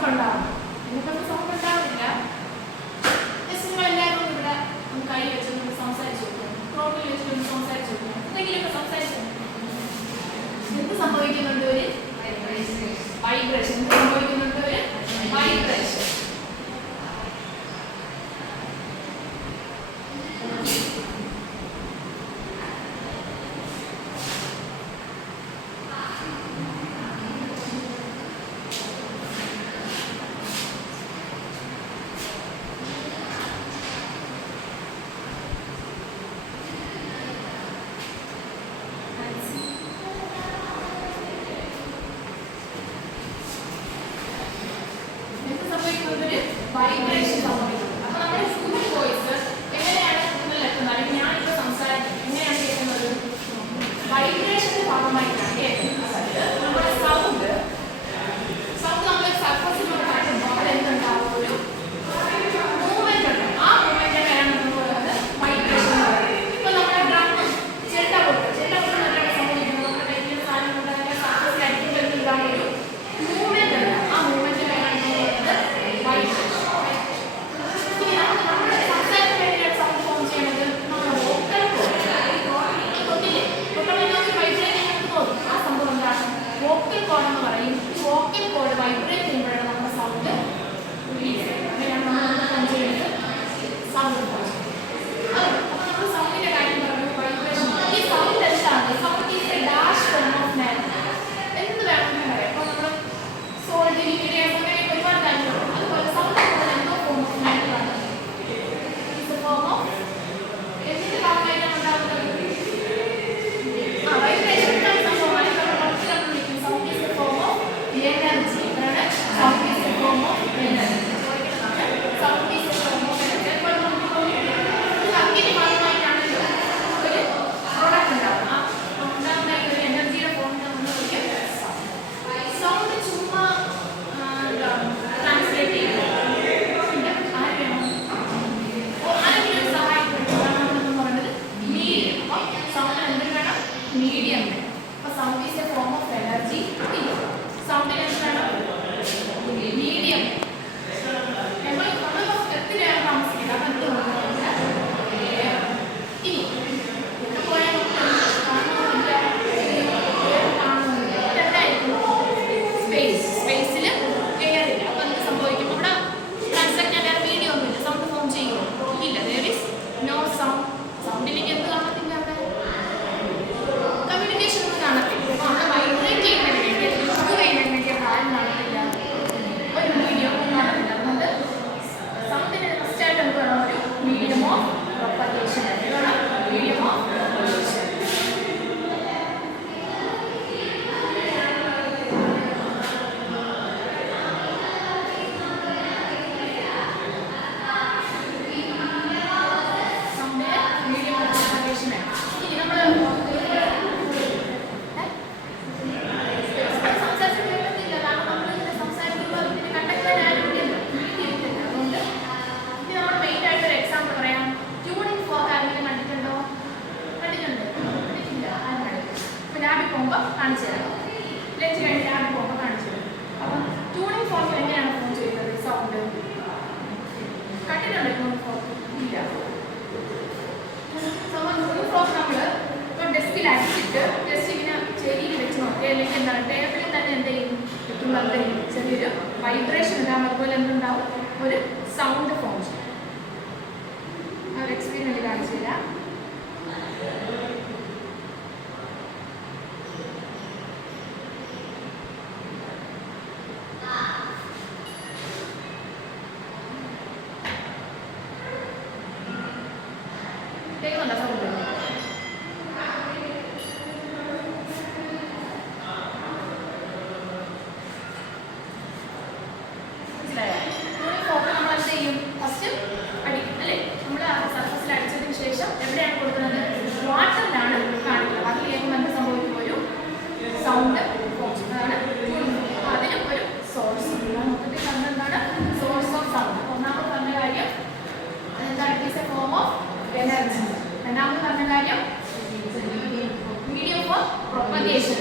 Sound ഉണ്ടാവും. എനിക്കൊന്നും sound ഉണ്ടാവില്ല. എല്ലാവരും ഇവിടെ കൈ വെച്ചൊന്ന് സംസാരിച്ചു നോക്കാം, റോഡിൽ വെച്ചിട്ടൊന്ന് സംസാരിച്ചു നോക്കാം, എന്തെങ്കിലുമൊക്കെ സംസാരിച്ചു എന്ത് സംഭവിക്കുന്നുണ്ട്? ഒരു വൈബ്രേഷൻ. എന്ത് സംഭവിക്കുന്നുണ്ട്? ഒരു വൈബ്രേഷൻ. വൈബ്രേഷൻ സംഭവിക്കുന്നത്. അപ്പൊ നമ്മുടെ ഹ്യൂമൻ വോയിസ് എങ്ങനെയാണ് കൂടുതലെത്തുന്നത്? അല്ലെങ്കിൽ ഞാനിപ്പോൾ സംസാരിക്കുന്നത് എങ്ങനെയാണ് കേൾക്കുന്നത്? വൈബ്രേഷന്റെ ഭാഗമായിട്ടാണ് കേൾക്കുന്നത്. അതായത് നമ്മുടെ സൗണ്ട് നമ്മൾ സർഫസിലൂടെ കാട്ടുമ്പോൾ അവിടെ എന്തുണ്ടാവും? ഒരു മൂവ്മെന്റ് ഉണ്ടാവും. ആ മൂവ്മെന്റിനെയാണ് നമ്മൾ പറയുന്നത് വൈബ്രേഷൻ എന്ന് പറയുന്നത്. ഇപ്പൊ നമ്മുടെ ഡ്രം ചെണ്ട കൊട്ടുന്നതിനാണ് സംഭവിക്കുന്നത്. നമ്മുടെ കയ്യിൽ സാധനം കൊണ്ടതിന്റെ സർഫസിൽ അടിക്കുമ്പോൾ എന്തുണ്ടാവും? ഒരു മൂവ്മെന്റ് ഉണ്ടാവും. ആ മൂവ്മെന്റിനെയാണ് നമ്മൾ പറയുന്നത് വൈബ്രേഷൻ. വോക്കൽ കോഡ് എന്ന് പറയും. വോക്കൽ കോഡ് വൈബ്രേറ്റ് ചെയ്യുമ്പോഴാണ് നമ്മുടെ സൗണ്ട് റിലീസ് ചെയ്യുന്നത്. അങ്ങനെയാണ് നമ്മൾ ഫോം ചെയ്യുന്നത് സൗണ്ട്. അപ്പോൾ നമ്മൾ സൗണ്ടിന്റെ കാര്യം പറഞ്ഞു, വൈബ്രേഷൻ. ഈ സൗണ്ട് എന്താണ്? Sound is A dash form of matter. എന്ത് വേണമെന്ന് പറയാം. അപ്പോൾ നമ്മൾ സോൾട്ട് അങ്ങനെ ഒരുപാട് കാര്യങ്ങളുണ്ട്. അതുപോലെ സൗണ്ട് എന്തോ ഫോം ഓഫ് മാറ്റർ ആണ്. ഇറ്റ്സ് എ ഫോം ഓഫ് എന്തിന്റെ ഭാഗമായിട്ടാണ് ഉണ്ടാകുന്നത്? Vibration energy. Sound is a form of energy. Sound is a form of energy. അപ്പോൾ അതിന്റെ ഭാഗമായിട്ടാണല്ലോ ഒരു പ്രോഡക്റ്റ് ഉണ്ടാവുക. ഉണ്ടാകുന്ന ഈ ഒരു എനർജിയുടെ ഫോമിൽ നമ്മൾ വിളിക്കാം സൗണ്ട്. ചുമ്മാ ട്രാൻസ്ലേറ്റ് ചെയ്യുക ആരെങ്കിലും സഹായിക്കുന്നു പറയുന്നത് മീഡിയം. അപ്പോൾ സൗണ്ട് എന്തിനു വേണം? മീഡിയം വേണം. അപ്പോൾ sound is a form of energy. സൗണ്ടിന് എന്ത് വേണം? മീഡിയം. നമ്മൾ എത്രയാണ് താമസിക്കുന്നത്? അതെന്ത് ഇനി ഇവിടെ പോയാൽ സ്പേസിൽ എയർ ഇല്ല. അപ്പൊ എന്ത് സംഭവിക്കും? ഇവിടെ ട്രാൻസാക്ഷൻ വേറെ മീഡിയം ഒന്നുമില്ല. സൗണ്ട് ഫോം ചെയ്യുമോ? ഇല്ല. there is no sound. സൗണ്ടിലേക്ക് എന്ത് കാണത്തില്ല? അവിടെ കമ്മ്യൂണിക്കേഷൻ ഒന്നും കാണത്തില്ല. അപ്പൊ അവിടെ വൈബ്രേറ്റ് ചെയ്യുന്നതിന് വേണ്ടി നടത്തില്ല, ഒരു മീഡിയം നടത്തില്ല. അതുകൊണ്ട് സൗണ്ടിന് ഫസ്റ്റായിട്ട് എന്ത് വേണം? ഒരു മീഡിയം ഓഫ് പ്രൊപ്പഗേഷൻ. എന്താണ് മീഡിയം ഓഫ് പ്രൊപ്പഗേഷൻ? സൗണ്ടിന് മീഡിയം ഓഫ് പ്രൊപ്പഗേഷൻ. ഇനി നമ്മൾ കാണിച്ചു തരാം. ലഞ്ച് കഴിഞ്ഞ് ലാബിൽ പോകുമ്പോൾ കാണിച്ചു തരാം. അപ്പം ട്യൂണിംഗ് ഫോർക്ക് എങ്ങനെയാണ് ഫോം ചെയ്യുന്നത്? സൗണ്ട് കണ്ടിട്ടുണ്ട് ട്യൂണിംഗ് ഫോർക്ക്? ഇല്ല. ട്യൂണിംഗ് ഫോർക്ക് നമ്മൾ ഇപ്പോൾ ഡെസ്കിൽ അടിച്ചിട്ട് ജസ്റ്റ് ഇങ്ങനെ ചെവിയിൽ വെച്ച് നോക്കുക. അല്ലെങ്കിൽ എന്താണ് ടേബിളിൽ തന്നെ എന്ത് ചെയ്യും? വെക്കുമ്പോൾ എന്ത് ചെയ്യും? ചെറിയൊരു വൈബ്രേഷൻ ഉണ്ടാകും. അതുപോലെ എന്തുണ്ടാവും? ഒരു സൗണ്ട് ഫോം ചെയ്യും. ആ ഒരു എക്സ്പീരിയൻസ് കാണിച്ചു തരാം. കേൾക്കുന്നുണ്ടോ സൗണ്ട്? മനസ്സിലായോ? ട്യൂണിംഗ് ഫോർക്ക് നമ്മൾ എന്ത് ചെയ്യും? ഫസ്റ്റ് അടിക്കും അല്ലേ? നമ്മൾ സർഫസിൽ അടിച്ചതിന് ശേഷം എവിടെയാണ് കൊടുക്കുന്നത്? വാട്ടറിലാണ് കാണിക്കുന്നത്. വാട്ടർ കേൾക്കുമ്പോൾ എന്ത് സംഭവിക്കും? ഒരു സൗണ്ട് ഫോം ചെയ്യും. അതാണ് അതിനും ഒരു സോഴ്സ്. മൊത്തത്തിൽ എന്താണ് സോഴ്സ് ഓഫ് സൗണ്ട്? ഒന്നാമത് പറഞ്ഞ കാര്യം എന്താണ്? It is a form of energy. രണ്ടാമത് പറഞ്ഞ കാര്യം മീഡിയം ഫോർ പ്രൊപ്പഗേഷൻ.